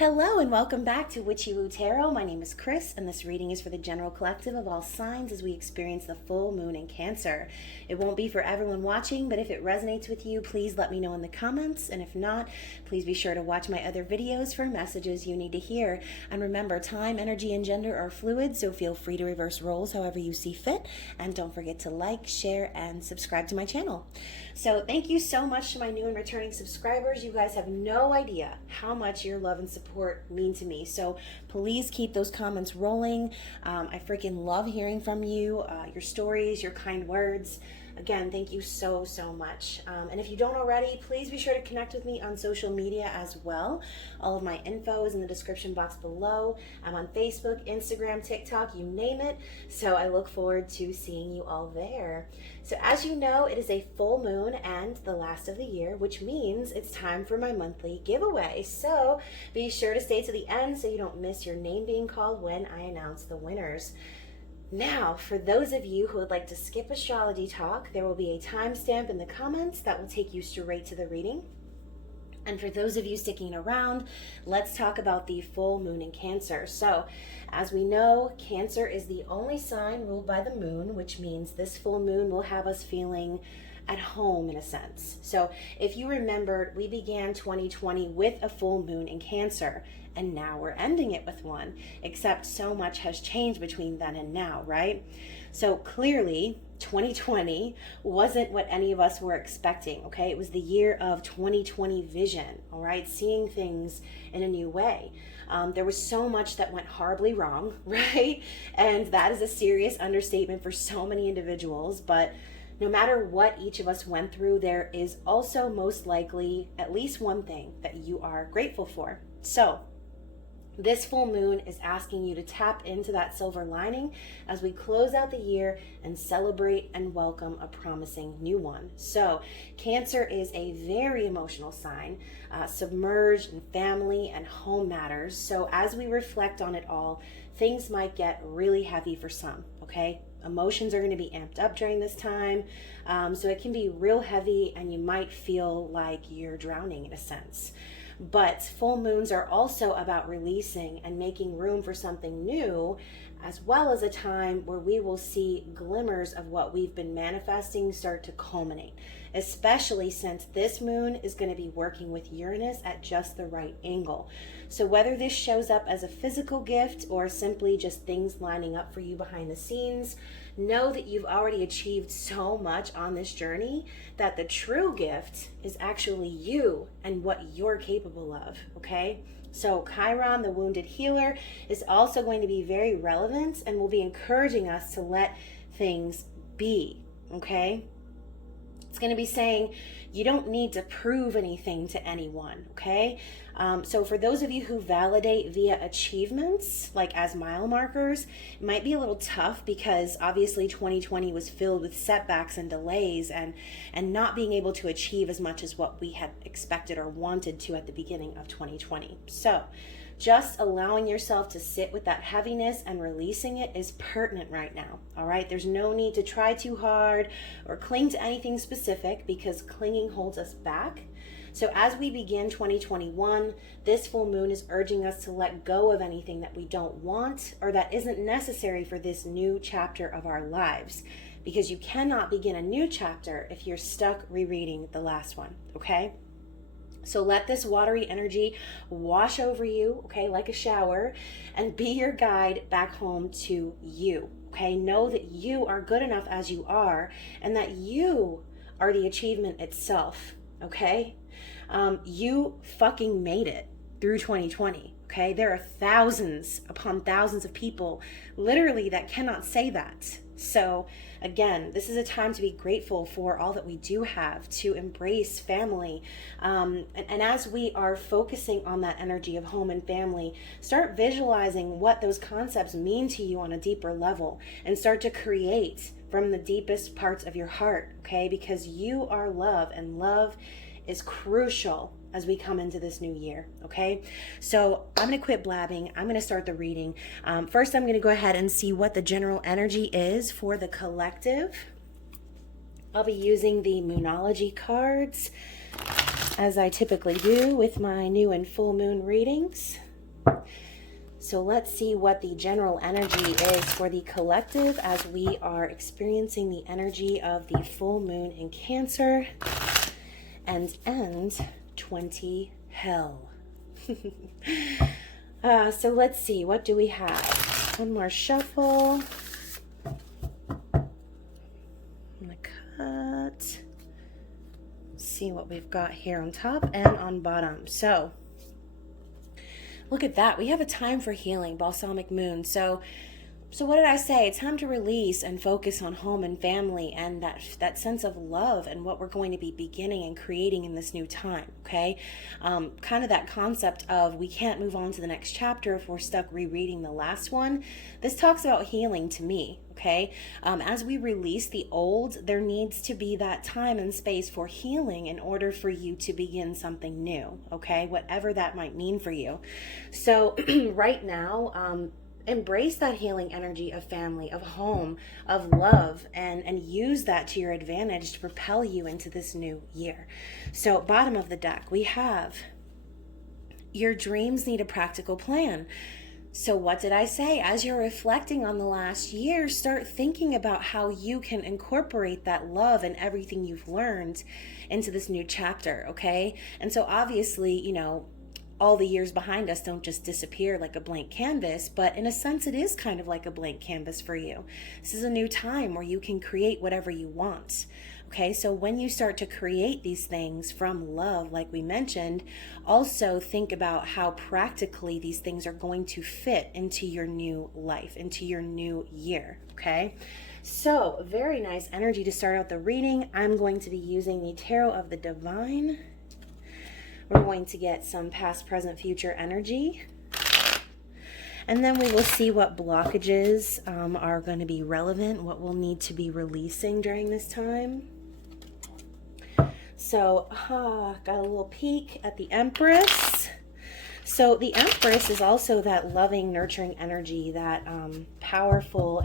Hello and welcome back to Witchy-Woo Tarot. My name is Chris and this reading is for the general collective of all signs as we experience the full moon in Cancer. It won't be for everyone watching, but if it resonates with you, please let me know in the comments. And if not, please be sure to watch my other videos for messages you need to hear. And remember, time, energy, and gender are fluid, so feel free to reverse roles however you see fit. And don't forget to like, share, and subscribe to my channel. So thank you so much to my new and returning subscribers. You guys have no idea how much your love and support mean to me. So please keep those comments rolling. I freaking love hearing from you, your stories, your kind words. Again, thank you so much. And if you don't already, please be sure to connect with me on social media as well. All of my info is in the description box below. I'm on Facebook, Instagram, TikTok, you name it. So I look forward to seeing you all there. So as you know, it is a full moon and the last of the year, which means it's time for my monthly giveaway. So be sure to stay to the end so you don't miss your name being called when I announce the winners. Now, for those of you who would like to skip astrology talk, there will be a timestamp in the comments that will take you straight to the reading. And for those of you sticking around, let's talk about the full moon in Cancer. So, as we know, Cancer is the only sign ruled by the moon, which means this full moon will have us feeling at home in a sense. So, if you remembered, we began 2020 with a full moon in Cancer, and now we're ending it with one, except so much has changed between then and now, right? So clearly 2020 wasn't what any of us were expecting, okay? It was the year of 2020 vision, all right? Seeing things in a new way. There was so much that went horribly wrong, right? And that is a serious understatement for so many individuals, but no matter what each of us went through, there is also most likely at least one thing that you are grateful for. So this full moon is asking you to tap into that silver lining as we close out the year and celebrate and welcome a promising new one. So Cancer is a very emotional sign, submerged in family and home matters. So as we reflect on it all, things might get really heavy for some, okay? Emotions are going to be amped up during this time. So it can be real heavy and you might feel like you're drowning in a sense. But full moons are also about releasing and making room for something new, as well as a time where we will see glimmers of what we've been manifesting start to culminate, especially since this moon is going to be working with Uranus at just the right angle. So whether this shows up as a physical gift or simply just things lining up for you behind the scenes, know that you've already achieved so much on this journey that the true gift is actually you and what you're capable of, okay? So Chiron, the wounded healer, is also going to be very relevant and will be encouraging us to let things be, okay? It's going to be saying you don't need to prove anything to anyone, okay? So for those of you who validate via achievements, like as mile markers, it might be a little tough because obviously 2020 was filled with setbacks and delays and not being able to achieve as much as what we had expected or wanted to at the beginning of 2020. So just allowing yourself to sit with that heaviness and releasing it is pertinent right now, all right? There's no need to try too hard or cling to anything specific because clinging holds us back. So as we begin 2021, this full moon is urging us to let go of anything that we don't want or that isn't necessary for this new chapter of our lives, because you cannot begin a new chapter if you're stuck rereading the last one, okay? So let this watery energy wash over you, okay, like a shower, and be your guide back home to you, okay? Know that you are good enough as you are and that you are the achievement itself, okay? You fucking made it through 2020, okay? There are thousands upon thousands of people literally that cannot say that. So again, this is a time to be grateful for all that we do have, to embrace family. And as we are focusing on that energy of home and family, start visualizing what those concepts mean to you on a deeper level and start to create from the deepest parts of your heart, okay? Because you are love and love is crucial as we come into this new year, okay? So I'm going to quit blabbing. I'm going to start the reading. First, I'm going to go ahead and see what the general energy is for the collective. I'll be using the Moonology cards, as I typically do with my new and full moon readings. So let's see what the general energy is for the collective as we are experiencing the energy of the full moon in Cancer and end 20 hell. So let's see, what do we have? One more shuffle. I'm gonna cut. See what we've got here on top and on bottom. So look at that. We have a time for healing, balsamic moon. So what did I say? Time to release and focus on home and family and that sense of love and what we're going to be beginning and creating in this new time, okay? Kind of that concept of we can't move on to the next chapter if we're stuck rereading the last one. This talks about healing to me, okay? As we release the old, there needs to be that time and space for healing in order for you to begin something new, okay? Whatever that might mean for you. So right now, embrace that healing energy of family, of home, of love, and use that to your advantage to propel you into this new year. So bottom of the deck, we have your dreams need a practical plan. So what did I say? As you're reflecting on the last year, start thinking about how you can incorporate that love and everything you've learned into this new chapter, okay? And so obviously, you know, all the years behind us don't just disappear like a blank canvas, but in a sense it is kind of like a blank canvas for you. This is a new time where you can create whatever you want. Okay, so when you start to create these things from love, like we mentioned, also think about how practically these things are going to fit into your new life, into your new year, okay? So, very nice energy to start out the reading. I'm going to be using the Tarot of the Divine. We're going to get some past, present, future energy. And then we will see what blockages are going to be relevant, what we'll need to be releasing during this time. So, got a little peek at the Empress. So the Empress is also that loving, nurturing energy, that powerful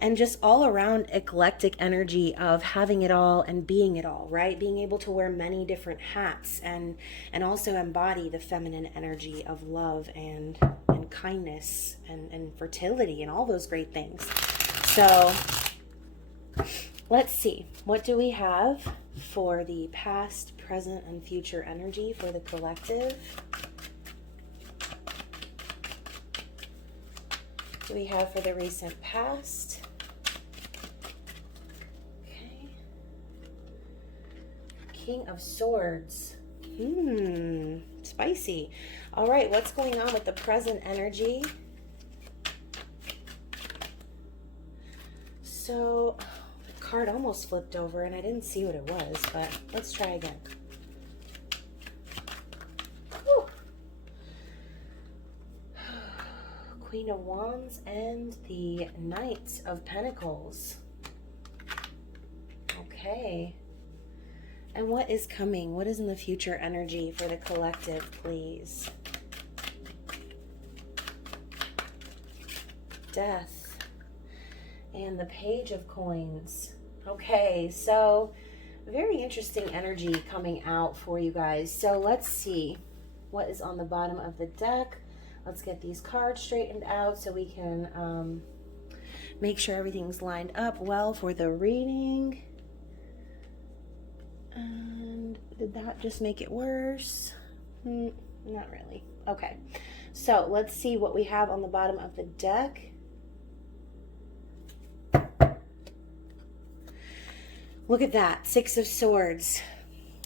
and just all around eclectic energy of having it all and being it all, right? Being able to wear many different hats and also embody the feminine energy of love and kindness and fertility and all those great things. So let's see, what do we have for the past, present, and future energy for the collective? What do we have for the recent past? King of Swords. Spicy. All right, what's going on with the present energy? So, the card almost flipped over and I didn't see what it was, but let's try again. Whew. Queen of Wands and the Knight of Pentacles. Okay. And what is coming? What is in the future energy for the collective, please? Death. And the Page of Coins. Okay, so very interesting energy coming out for you guys. So let's see what is on the bottom of the deck. Let's get these cards straightened out so we can make sure everything's lined up well for the reading. And did that just make it worse? Not really. Okay, so let's see what we have on the bottom of the deck. Look at that, Six of Swords.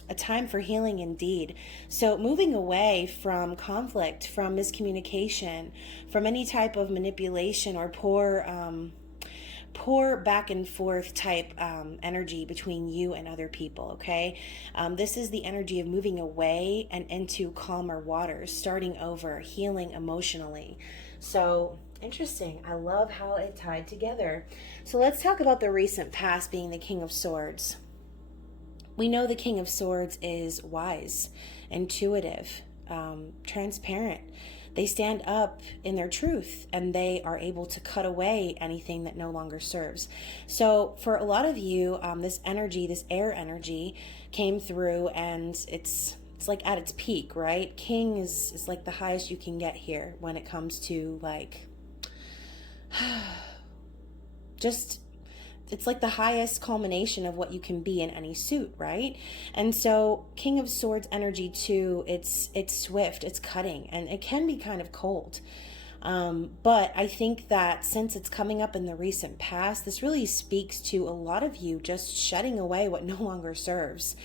A time for healing indeed. So moving away from conflict, from miscommunication, from any type of manipulation or poor back and forth type energy between you and other people, okay? This is the energy of moving away and into calmer waters, starting over, healing emotionally. So interesting. I love how it tied together. So let's talk about the recent past being the King of Swords. We know the King of Swords is wise, intuitive, transparent. They stand up in their truth and they are able to cut away anything that no longer serves. So for a lot of you, this energy, this air energy came through and it's it's like at its peak, right? King is like the highest you can get here when it comes to like just, it's like the highest culmination of what you can be in any suit, right? And so King of Swords energy too, it's swift, it's cutting, and it can be kind of cold. But I think that since it's coming up in the recent past, this really speaks to a lot of you just shedding away what no longer serves.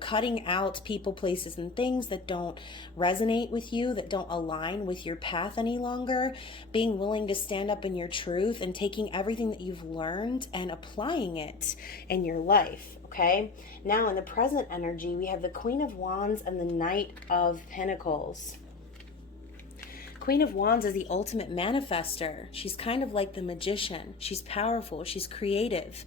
Cutting out people, places, and things that don't resonate with you, that don't align with your path any longer, being willing to stand up in your truth and taking everything that you've learned and applying it in your life. Okay. Now in the present energy, we have the Queen of Wands and the Knight of Pentacles. Queen of Wands is the ultimate manifester. She's kind of like the magician. She's powerful. She's creative.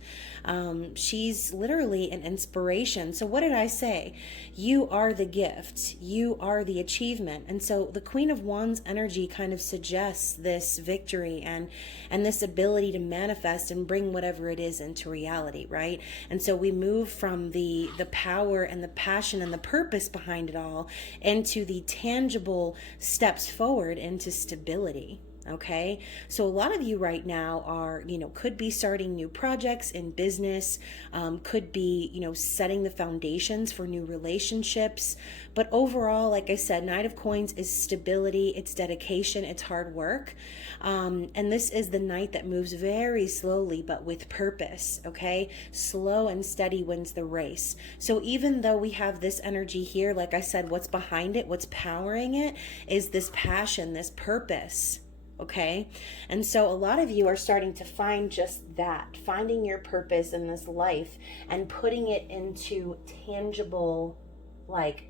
She's literally an inspiration. So what did I say? You are the gift. You are the achievement. And so the Queen of Wands energy kind of suggests this victory and this ability to manifest and bring whatever it is into reality, right? And so we move from the power and the passion and the purpose behind it all into the tangible steps forward into stability. Okay, so a lot of you right now are, could be starting new projects in business, could be, setting the foundations for new relationships. But overall, like I said, Knight of Coins is stability, it's dedication, it's hard work. And this is the knight that moves very slowly, but with purpose. Okay, slow and steady wins the race. So even though we have this energy here, like I said, what's behind it, what's powering it is this passion, this purpose. Okay. And so a lot of you are starting to find just that, finding your purpose in this life and putting it into tangible, like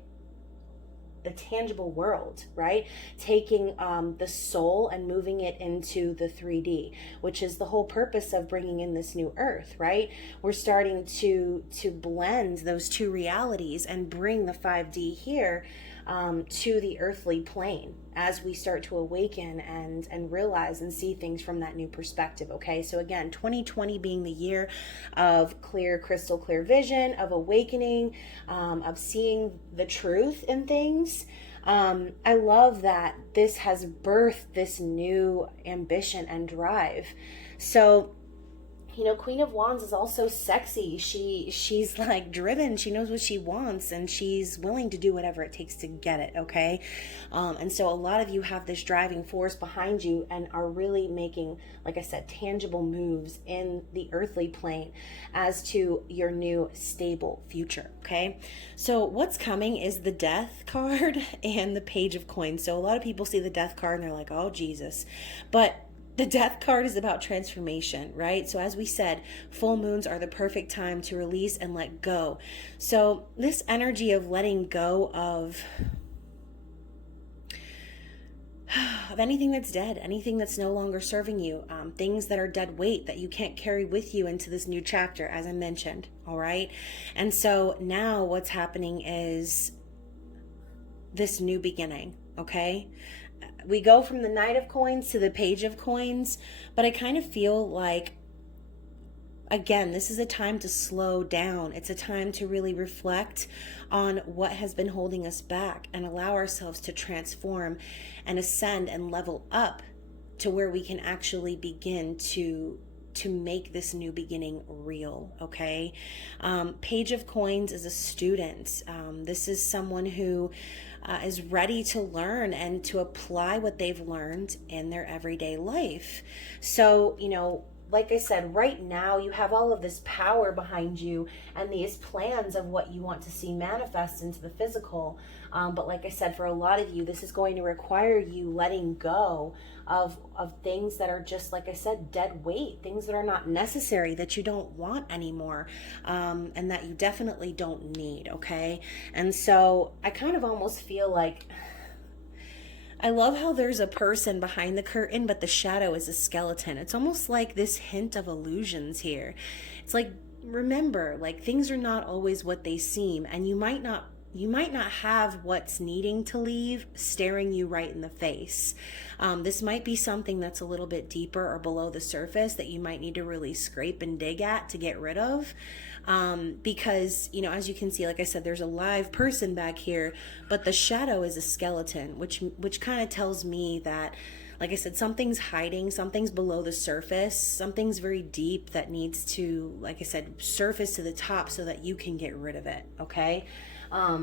the tangible world, right? Taking the soul and moving it into the 3D, which is the whole purpose of bringing in this new earth, right? We're starting to blend those two realities and bring the 5D here to the earthly plane as we start to awaken and realize and see things from that new perspective. Okay, so again, 2020 being the year of clear, crystal clear vision, of awakening, of seeing the truth in things. I love that this has birthed this new ambition and drive. So Queen of Wands is also sexy. She's like driven. She knows what she wants and she's willing to do whatever it takes to get it, okay? And so a lot of you have this driving force behind you and are really making, like I said, tangible moves in the earthly plane as to your new stable future, okay? So what's coming is the Death card and the Page of Coins. So a lot of people see the Death card and they're like, oh, Jesus. But the Death card is about transformation, right? So as we said, full moons are the perfect time to release and let go. So this energy of letting go of anything that's dead, anything that's no longer serving you, things that are dead weight that you can't carry with you into this new chapter, as I mentioned, all right? And so now what's happening is this new beginning, okay? We go from the Knight of Coins to the Page of Coins, but I kind of feel like, again, this is a time to slow down. It's a time to really reflect on what has been holding us back and allow ourselves to transform and ascend and level up to where we can actually begin to make this new beginning real, okay? Page of Coins is a student. This is someone who is ready to learn and to apply what they've learned in their everyday life. So, like I said, right now you have all of this power behind you and these plans of what you want to see manifest into the physical. But like I said, for a lot of you, this is going to require you letting go of things that are just, like I said, dead weight, things that are not necessary, that you don't want anymore, and that you definitely don't need, okay? And so I kind of almost feel like, I love how there's a person behind the curtain, but the shadow is a skeleton. It's almost like this hint of illusions here. It's like, remember, like things are not always what they seem, and you might not you might not have what's needing to leave staring you right in the face. This might be something that's a little bit deeper or below the surface that you might need to really scrape and dig at to get rid of. Because, you know, as you can see, like I said, there's a live person back here, but the shadow is a skeleton, which kind of tells me that, like I said, something's hiding, something's below the surface, something's very deep that needs to, like I said, surface to the top so that you can get rid of it, okay? I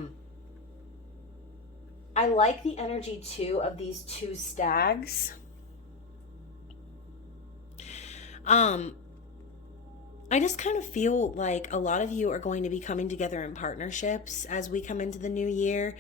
like the energy too of these two stags. I just kind of feel like a lot of you are going to be coming together in partnerships as we come into the new year.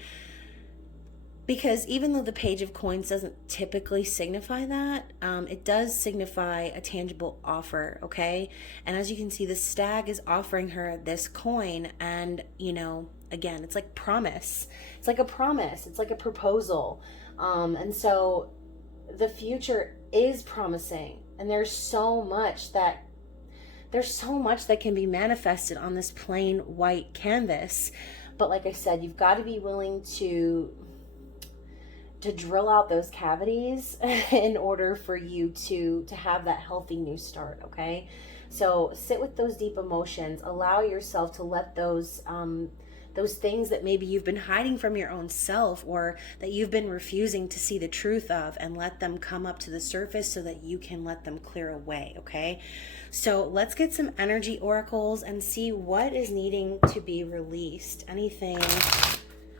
Because even though the Page of Coins doesn't typically signify that, it does signify a tangible offer, okay? And as you can see, the stag is offering her this coin, and, you know, again, it's like promise. It's like a promise. It's like a proposal. And so the future is promising, and there's so much that can be manifested on this plain white canvas. But like I said, you've got to be willing to drill out those cavities in order for you to have that healthy new start, okay? So sit with those deep emotions. Allow yourself to let those things that maybe you've been hiding from your own self, or that you've been refusing to see the truth of, and let them come up to the surface so that you can let them clear away, okay? So let's get some energy oracles and see what is needing to be released. Anything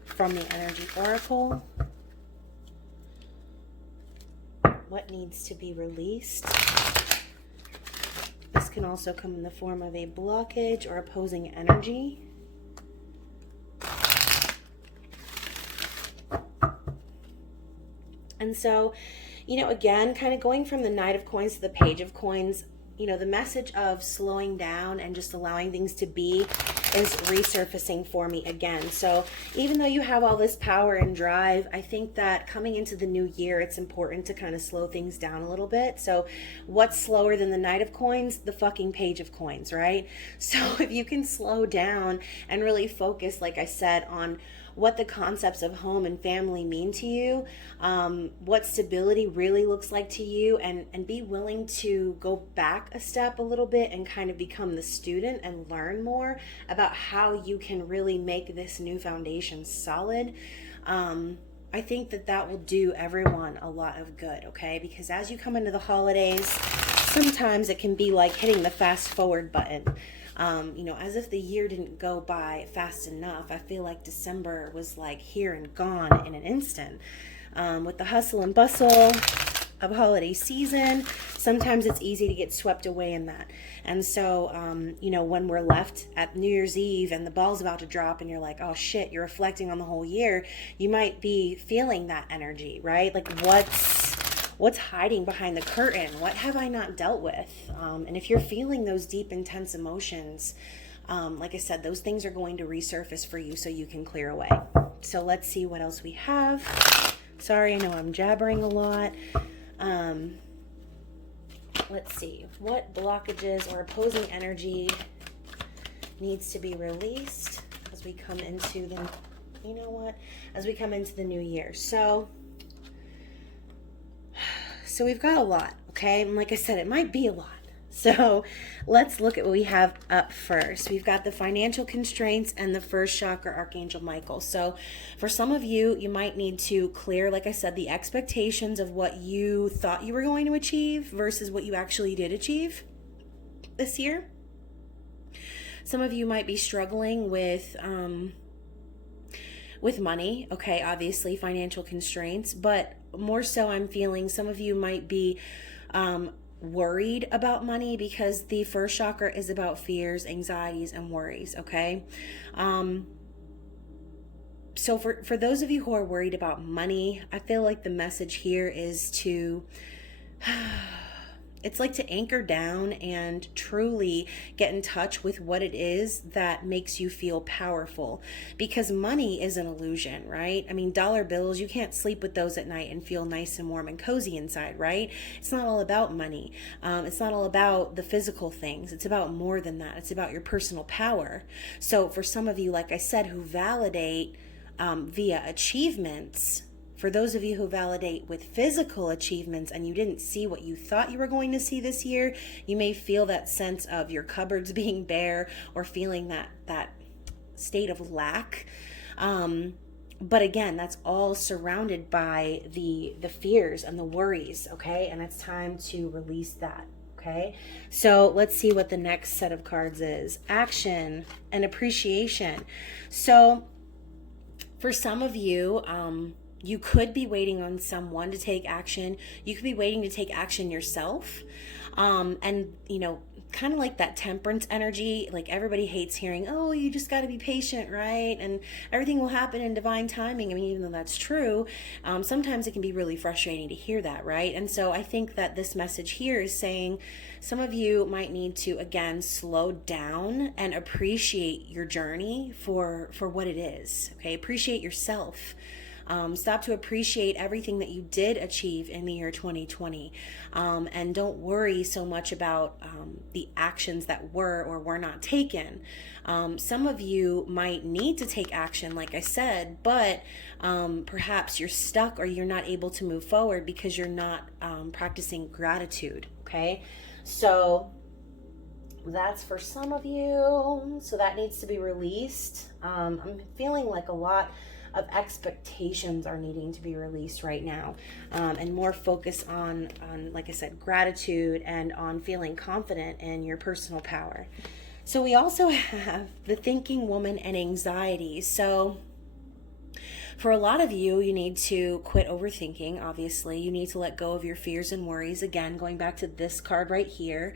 from the energy oracle? What needs to be released? This can also come in the form of a blockage or opposing energy. And so, you know, again, kind of going from the Knight of Coins to the Page of Coins, you know, the message of slowing down and just allowing things to be is resurfacing for me again. So even though you have all this power and drive, I think that coming into the new year, it's important to kind of slow things down a little bit. So what's slower than the Knight of Coins? The fucking Page of Coins, right? So if you can slow down and really focus, like I said, on what the concepts of home and family mean to you, what stability really looks like to you, and be willing to go back a step a little bit and kind of become the student and learn more about how you can really make this new foundation solid. I think that will do everyone a lot of good, okay? Because as you come into the holidays, sometimes it can be like hitting the fast forward button. You know, as if the year didn't go by fast enough. I feel like December was like here and gone in an instant. With the hustle and bustle of holiday season, sometimes it's easy to get swept away in that. And so, you know, when we're left at New Year's Eve and the ball's about to drop and you're like, oh shit, you're reflecting on the whole year, you might be feeling that energy, right? Like what's hiding behind the curtain? What have I not dealt with? And if you're feeling those deep, intense emotions, like I said, those things are going to resurface for you so you can clear away. So let's see what else we have. Sorry, I know I'm jabbering a lot. Let's see. What blockages or opposing energy needs to be released as we come into the, you know what? As we come into the new year. So we've got a lot, okay? And like I said, it might be a lot. So let's look at what we have up first. We've got the financial constraints and the first chakra, Archangel Michael. So for some of you, you might need to clear, like I said, the expectations of what you thought you were going to achieve versus what you actually did achieve this year. Some of you might be struggling with money, okay? Obviously, financial constraints, but more so I'm feeling some of you might be worried about money because the first chakra is about fears, anxieties, and worries, okay? So for those of you who are worried about money, I feel like the message here is to it's like to anchor down and truly get in touch with what it is that makes you feel powerful, because money is an illusion, right? I mean, dollar bills, you can't sleep with those at night and feel nice and warm and cozy inside, right? It's not all about money. It's not all about the physical things. It's about more than that. It's about your personal power. So for some of you, like I said, who validate via achievements, for those of you who validate with physical achievements and you didn't see what you thought you were going to see this year, you may feel that sense of your cupboards being bare or feeling that state of lack. But again, that's all surrounded by the fears and the worries, okay? And it's time to release that, okay? So let's see what the next set of cards is. Action and appreciation. So for some of you, you could be waiting on someone to take action. You could be waiting to take action yourself. And, you know, kind of like that temperance energy, like everybody hates hearing, oh, you just got to be patient, right? And everything will happen in divine timing. I mean, even though that's true, sometimes it can be really frustrating to hear that, right? And so I think that this message here is saying some of you might need to, again, slow down and appreciate your journey for what it is, okay? Appreciate yourself. Stop to appreciate everything that you did achieve in the year 2020. And don't worry so much about the actions that were or were not taken. Some of you might need to take action, like I said, but perhaps you're stuck or you're not able to move forward because you're not practicing gratitude, okay? So that's for some of you. So that needs to be released. I'm feeling like a lot of expectations are needing to be released right now, and more focus on, like I said, gratitude and on feeling confident in your personal power. So we also have the thinking woman and anxiety. So for a lot of you, you need to quit overthinking, obviously. You need to let go of your fears and worries. Again, going back to this card right here.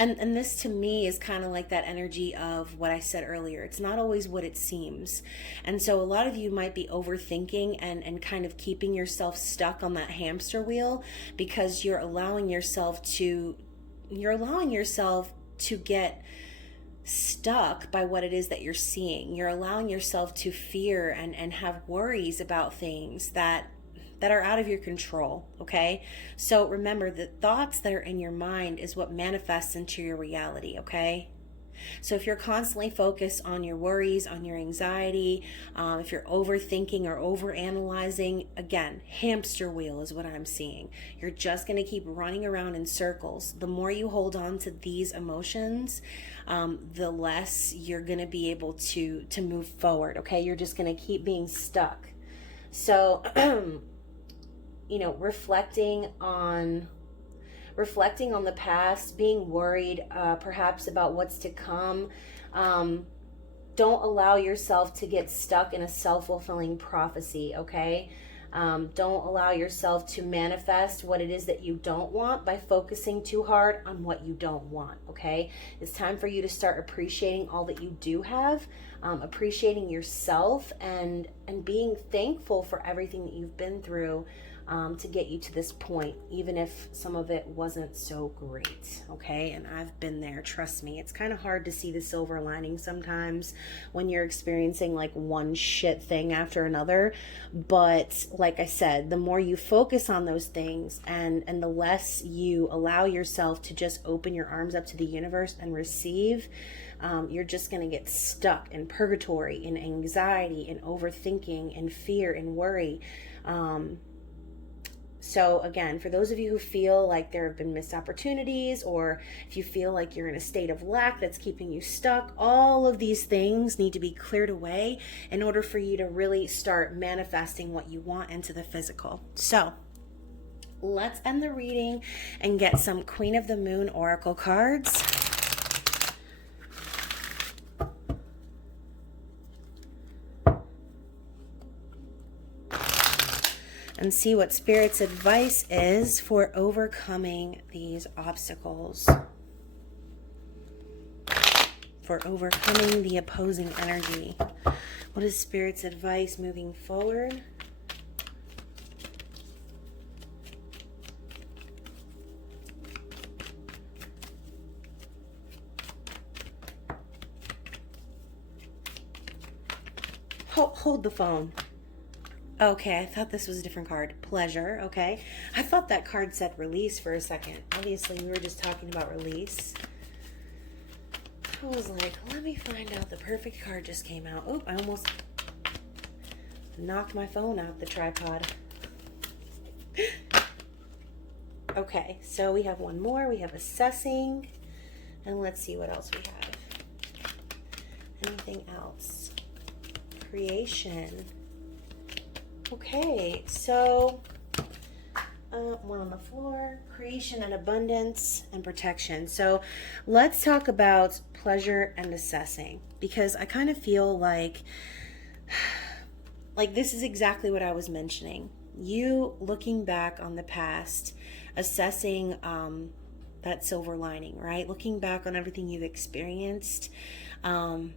And this to me is kind of like that energy of what I said earlier. It's not always what it seems. And so a lot of you might be overthinking and kind of keeping yourself stuck on that hamster wheel because you're allowing yourself to get stuck by what it is that you're seeing. You're allowing yourself to fear and have worries about things that are out of your control, okay? So remember, the thoughts that are in your mind is what manifests into your reality, okay? So if you're constantly focused on your worries, on your anxiety, if you're overthinking or overanalyzing, again, hamster wheel is what I'm seeing. You're just going to keep running around in circles. The more you hold on to these emotions, the less you're going to be able to move forward, okay? You're just going to keep being stuck. So you know, reflecting on the past, being worried perhaps about what's to come. Don't allow yourself to get stuck in a self-fulfilling prophecy, okay? Don't allow yourself to manifest what it is that you don't want by focusing too hard on what you don't want, okay? It's time for you to start appreciating all that you do have, appreciating yourself and being thankful for everything that you've been through to get you to this point, even if some of it wasn't so great, okay? And I've been there, trust me. It's kind of hard to see the silver lining sometimes when you're experiencing like one shit thing after another. But like I said, the more you focus on those things and the less you allow yourself to just open your arms up to the universe and receive, you're just going to get stuck in purgatory, in anxiety, in overthinking, in fear, in worry. So again, for those of you who feel like there have been missed opportunities, or if you feel like you're in a state of lack that's keeping you stuck, all of these things need to be cleared away in order for you to really start manifesting what you want into the physical. So let's end the reading and get some Queen of the Moon Oracle cards. And see what Spirit's advice is for overcoming these obstacles, for overcoming the opposing energy. What is Spirit's advice moving forward? hold the phone. Okay, I thought this was a different card. Pleasure, okay. I thought that card said release for a second. Obviously, we were just talking about release. I was like, let me find out. The perfect card just came out. Oh, I almost knocked my phone out the tripod. Okay, so we have one more. We have assessing. And let's see what else we have. Anything else? Creation. Okay, so one on the floor, creation and abundance and protection. So let's talk about pleasure and assessing, because I kind of feel like this is exactly what I was mentioning. You looking back on the past, assessing that silver lining, right? Looking back on everything you've experienced. I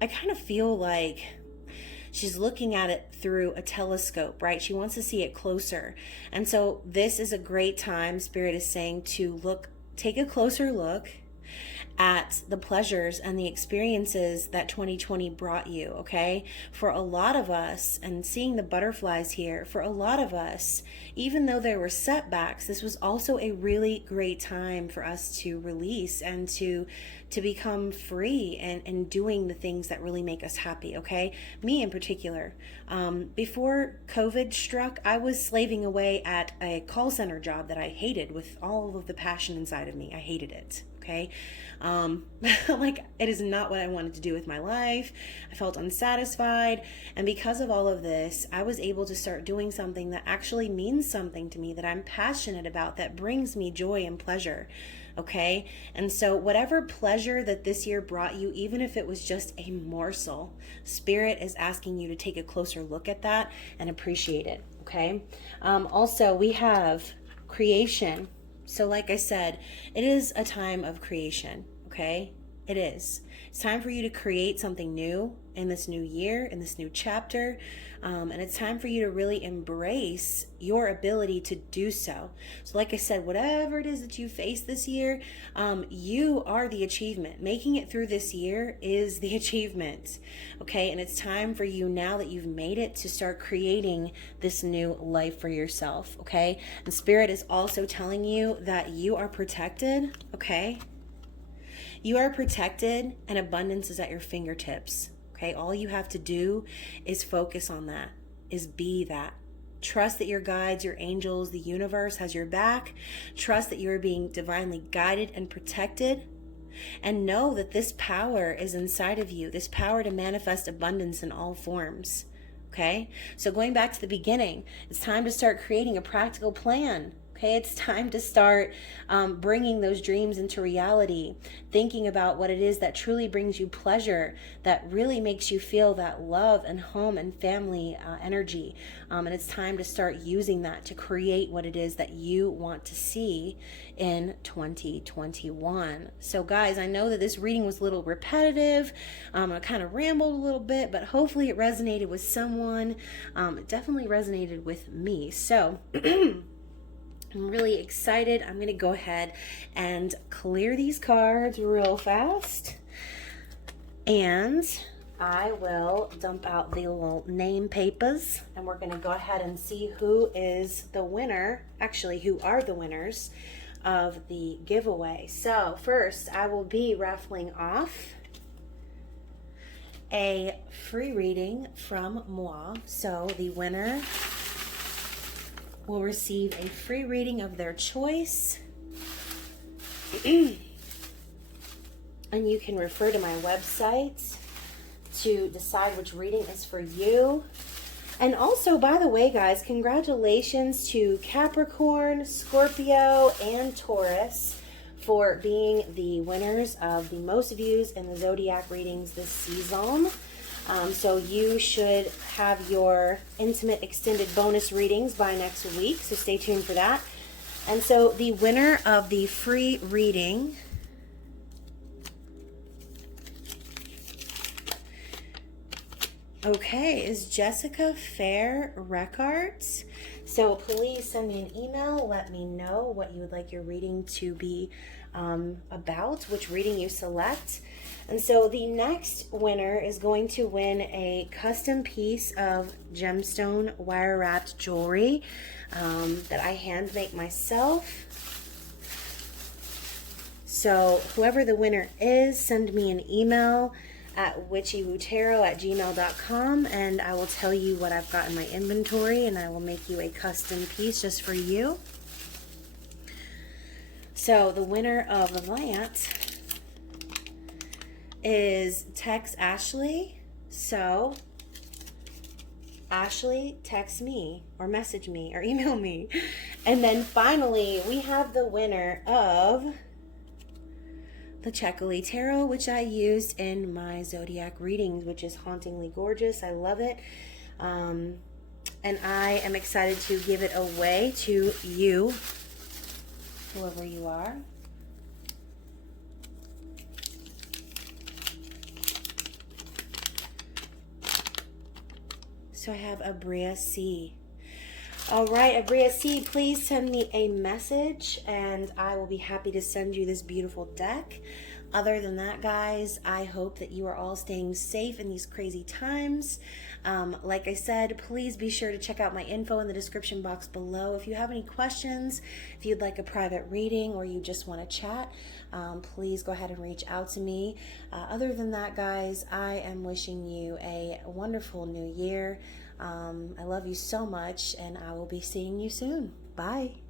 kind of feel like she's looking at it through a telescope, right? She wants to see it closer. And so this is a great time, Spirit is saying, to take a closer look at the pleasures and the experiences that 2020 brought you, okay? For a lot of us, and seeing the butterflies here, for a lot of us, even though there were setbacks, this was also a really great time for us to release and to become free and doing the things that really make us happy, okay? Me in particular. Before COVID struck, I was slaving away at a call center job that I hated with all of the passion inside of me. I hated it. Okay. It is not what I wanted to do with my life. I felt unsatisfied. And because of all of this, I was able to start doing something that actually means something to me, that I'm passionate about, that brings me joy and pleasure. Okay. And so whatever pleasure that this year brought you, even if it was just a morsel, Spirit is asking you to take a closer look at that and appreciate it. Okay. Also, we have creation. So like I said, it is a time of creation, okay? It is. It's time for you to create something new in this new year, in this new chapter. And it's time for you to really embrace your ability to do so. So like I said, whatever it is that you face this year, you are the achievement. Making it through this year is the achievement, okay? And it's time for you, now that you've made it, to start creating this new life for yourself, okay? And Spirit is also telling you that you are protected, okay? You are protected, and abundance is at your fingertips. Okay, all you have to do is focus on that, is be that. Trust that your guides, your angels, the universe has your back. Trust that you are being divinely guided and protected. And know that this power is inside of you, this power to manifest abundance in all forms. Okay, so going back to the beginning, it's time to start creating a practical plan. Okay, it's time to start bringing those dreams into reality, thinking about what it is that truly brings you pleasure, that really makes you feel that love and home and family energy. And it's time to start using that to create what it is that you want to see in 2021. So guys, I know that this reading was a little repetitive. I kind of rambled a little bit, but hopefully it resonated with someone. It definitely resonated with me. So I'm really excited. I'm going to go ahead and clear these cards real fast. And I will dump out the little name papers. And we're going to go ahead and see who is the winner. Actually, who are the winners of the giveaway. So first, I will be raffling off a free reading from moi. So the winner will receive a free reading of their choice. And you can refer to my website to decide which reading is for you. And also, by the way, guys, congratulations to Capricorn, Scorpio, and Taurus for being the winners of the most views in the zodiac readings this season. So you should have your intimate extended bonus readings by next week, so stay tuned for that. And so the winner of the free reading is Jessica Fair Records. So please send me an email. Let me know what you would like your reading to be about, which reading you select. And so the next winner is going to win a custom piece of gemstone wire wrapped jewelry that I hand make myself. So whoever the winner is, send me an email at witchywootarot@gmail.com, and I will tell you what I've got in my inventory, and I will make you a custom piece just for you. So the winner of that is text Ashley. So Ashley, text me or message me or email me. And then finally, we have the winner of the Checkily Tarot, which I used in my zodiac readings, which is hauntingly gorgeous. I love it. And I am excited to give it away to you, whoever you are. So I have Abria C. All right, Abria C, please send me a message and I will be happy to send you this beautiful deck. Other than that, guys, I hope that you are all staying safe in these crazy times. Like I said, please be sure to check out my info in the description box below. If you have any questions, if you'd like a private reading or you just want to chat, please go ahead and reach out to me. Other than that, guys, I am wishing you a wonderful new year. I love you so much, and I will be seeing you soon. Bye.